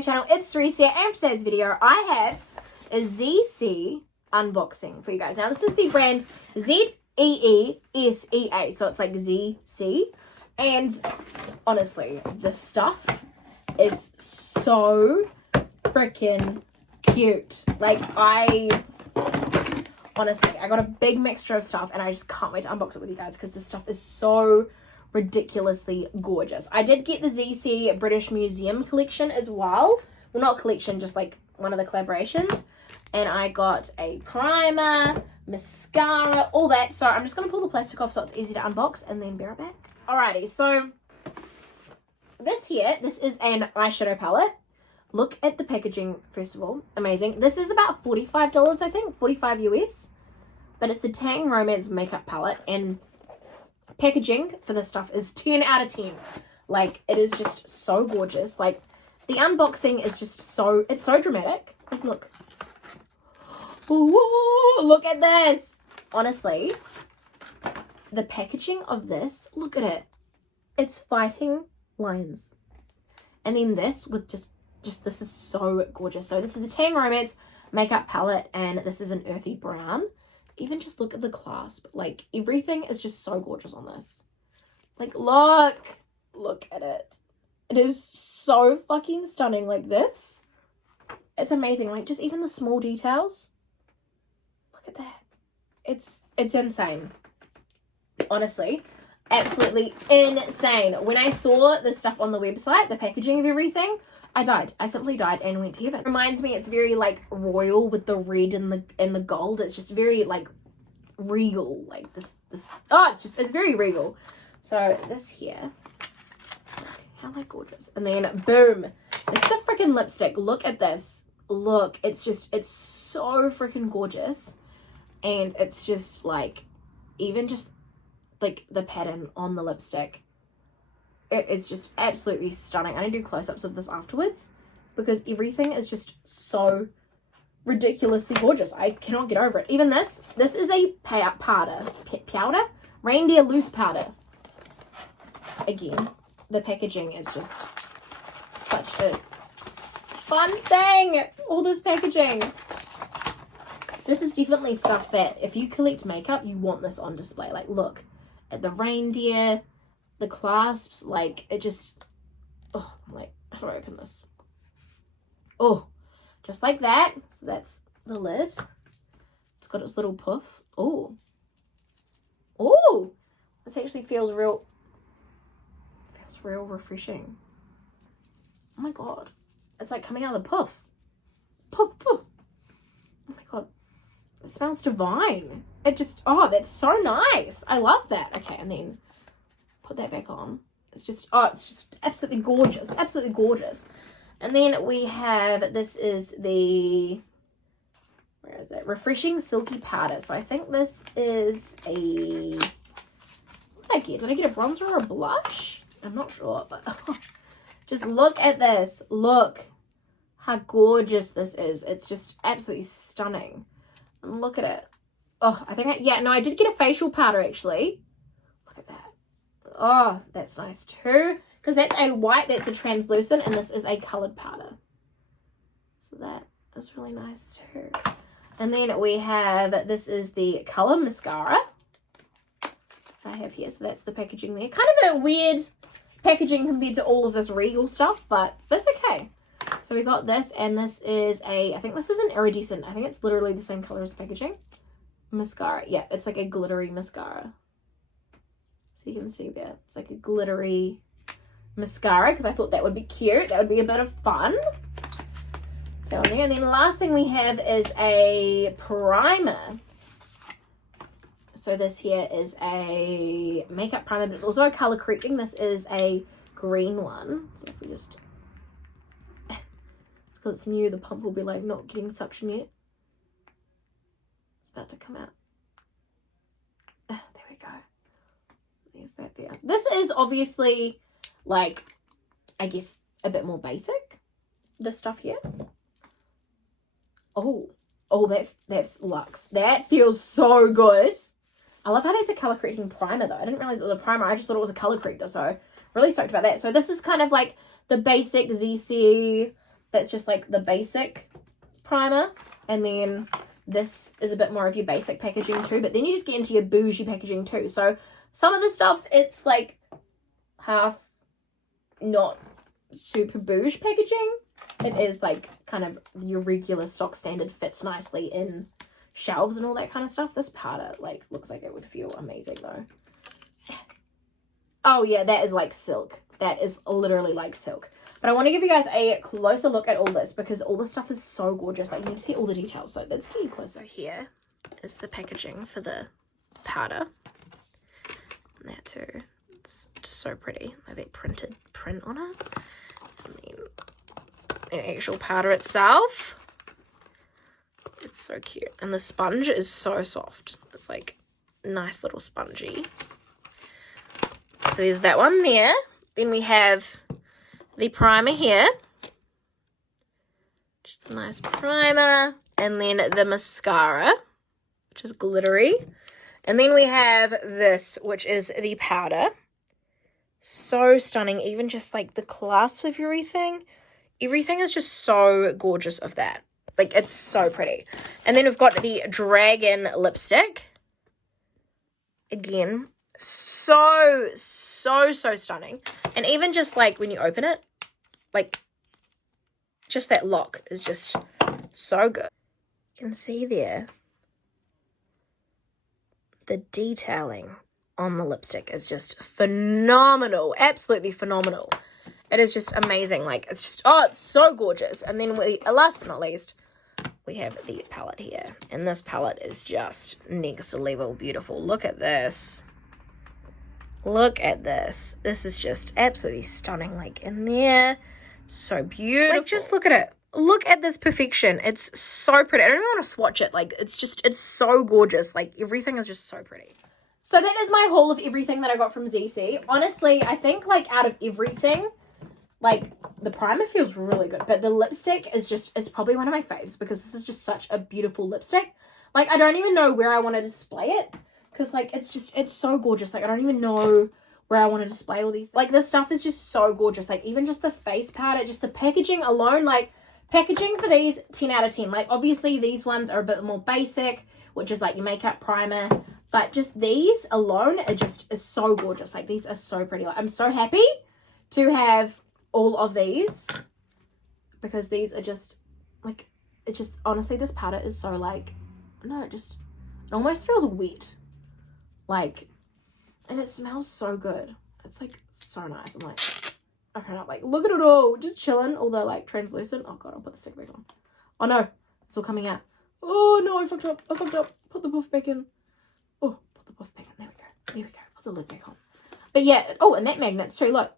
my channel. It's Zeesea, and for today's video I have a Zeesea unboxing for you guys. Now this is the brand Zeesea, so it's like ZC, and honestly the stuff is so freaking cute. Like honestly, I got a big mixture of stuff and I just can't wait to unbox it with you guys because this stuff is so ridiculously gorgeous. I did get the Zeesea British Museum collection as well. Well, not collection, just like one of the collaborations. And I got a primer, mascara, all that. So I'm just going to pull the plastic off so it's easy to unbox and then be right back. Alrighty, so this is an eyeshadow palette. Look at the packaging, first of all. Amazing. This is about $45, I think. 45 US. But it's the Tang Romance makeup palette. And packaging for this stuff is 10 out of 10. Like, it is just so gorgeous. Like, the unboxing is just so... It's so dramatic. Like, look. Ooh, look at this. Honestly, the packaging of this, look at it. It's fighting lions. And then this with just this is so gorgeous. So this is the Tang Romance makeup palette, and this is an earthy brown. Even just look at the clasp. Like, everything is just so gorgeous on this. Like, look at it. It is so fucking stunning. Like, this, it's amazing. Like, just even the small details. Look at that. It's insane. Honestly, absolutely insane. When I saw this stuff on the website, the packaging of everything, I died. I simply died and went to heaven. Reminds me, it's very like royal with the red and the gold. It's just very like regal. Like this. Oh, it's very regal. So this here, how like gorgeous. And then boom, it's a freaking lipstick. Look at this. Look, it's so freaking gorgeous. And it's just like, even just like the pattern on the lipstick, it is just absolutely stunning. I need to do close-ups of this afterwards because everything is just so ridiculously gorgeous. I cannot get over it. Even this is a powder, reindeer loose powder. Again, the packaging is just such a fun thing. All this packaging. This is definitely stuff that if you collect makeup, you want this on display. Like, look at the reindeer, the clasps, like, it just, oh, I'm like, how do I open this? Oh, just like that. So that's the lid. It's got its little puff. Oh, this actually feels real refreshing. Oh my god, it's like coming out of the puff. Puff. Oh my god, it smells divine. It just, oh, that's so nice. I love that. Okay, and then put that back on. It's just absolutely gorgeous. Absolutely gorgeous. And then we have, this is the, where is it? Refreshing Silky Powder. So I think this is a, what did I get? Did I get a bronzer or a blush? I'm not sure, but just look at this. Look how gorgeous this is. It's just absolutely stunning. And look at it. Oh, I think, I did get a facial powder actually. Look at that. Oh, that's nice too. Because that's a white, that's a translucent, and this is a coloured powder. So that is really nice too. And then we have, this is the colour mascara I have here. So that's the packaging there. Kind of a weird packaging compared to all of this regal stuff, but that's okay. So we got this, and this is I think this is an iridescent. I think it's literally the same colour as the packaging. Mascara. Yeah, it's like a glittery mascara. So you can see there. It's like a glittery mascara because I thought that would be cute. That would be a bit of fun. So on there. And then the last thing we have is a primer. So this here is a makeup primer, but it's also a colour correcting. This is a green one. So if we just... It's because it's new, the pump will be like not getting suction yet. About to come out. There we go. There's that there. This is obviously like, I guess, a bit more basic, this stuff here. Oh, that's luxe. That feels so good. I love how that's a color correcting primer though. I didn't realize it was a primer. I just thought it was a color corrector. So really stoked about that. So this is kind of like the basic Zeesea that's just like the basic primer, and then this is a bit more of your basic packaging too, but then you just get into your bougie packaging too. So some of the stuff, it's like half not super bougie packaging. It is like kind of your regular stock standard, fits nicely in shelves and all that kind of stuff. This powder like looks like it would feel amazing though. Oh yeah, that is like silk. That is literally like silk. But I want to give you guys a closer look at all this because all this stuff is so gorgeous. Like, you need to see all the details. So let's get you closer. Here is the packaging for the powder. And that too. It's just so pretty. Like that printed print on it. And then the actual powder itself. It's so cute. And the sponge is so soft. It's like nice little spongy. So there's that one there. Then we have the primer here. Just a nice primer. And then the mascara, which is glittery. And then we have this, which is the powder. So stunning. Even just like the clasp of everything. Everything is just so gorgeous of that. Like, it's so pretty. And then we've got the Dragon lipstick. Again, so stunning. And even just like when you open it, like just that lock is just so good. You can see there the detailing on the lipstick is just phenomenal. Absolutely phenomenal. It is just amazing. Like, it's just, oh, it's so gorgeous. And then we, last but not least, we have the palette here. And this palette is just next level beautiful. Look at this. Look at this. This is just absolutely stunning. Like, in there. So beautiful. Like, just look at it. Look at this perfection. It's so pretty. I don't even want to swatch it. Like, it's just, it's so gorgeous. Like, everything is just so pretty. So that is my haul of everything that I got from Zeesea. Honestly, I think, like, out of everything, like, the primer feels really good. But the lipstick is just, it's probably one of my faves because this is just such a beautiful lipstick. Like, I don't even know where I want to display it. Because, like, it's just, it's so gorgeous. Like, I don't even know where I want to display all these. Like, this stuff is just so gorgeous. Like, even just the face powder, just the packaging alone. Like, packaging for these, 10 out of 10. Like, obviously, these ones are a bit more basic, which is, like, your makeup primer. But just these alone are just, is so gorgeous. Like, these are so pretty. Like, I'm so happy to have all of these. Because these are just, like, it's just, honestly, this powder is so, like, no, it just, it almost feels wet. Like, and it smells so good. It's like so nice. I'm like, open it up, like, look at it all, just chilling. All the like translucent. Oh god, I'll put the stick back on. Oh no, it's all coming out. Oh no, I fucked up. Put the puff back in. Oh, put the puff back in. There we go. There we go. Put the lid back on. But yeah, oh, and that magnet's too. Look,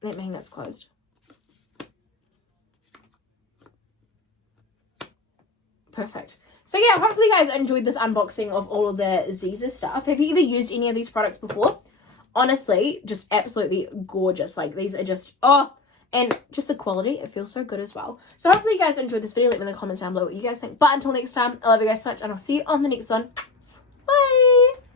that magnet's closed. Perfect. So yeah, hopefully you guys enjoyed this unboxing of all of the Zeesea stuff. Have you ever used any of these products before? Honestly, just absolutely gorgeous. Like, these are just, oh, and just the quality, it feels so good as well. So hopefully you guys enjoyed this video. Let me in the comments down below what you guys think. But until next time, I love you guys so much, and I'll see you on the next one. Bye!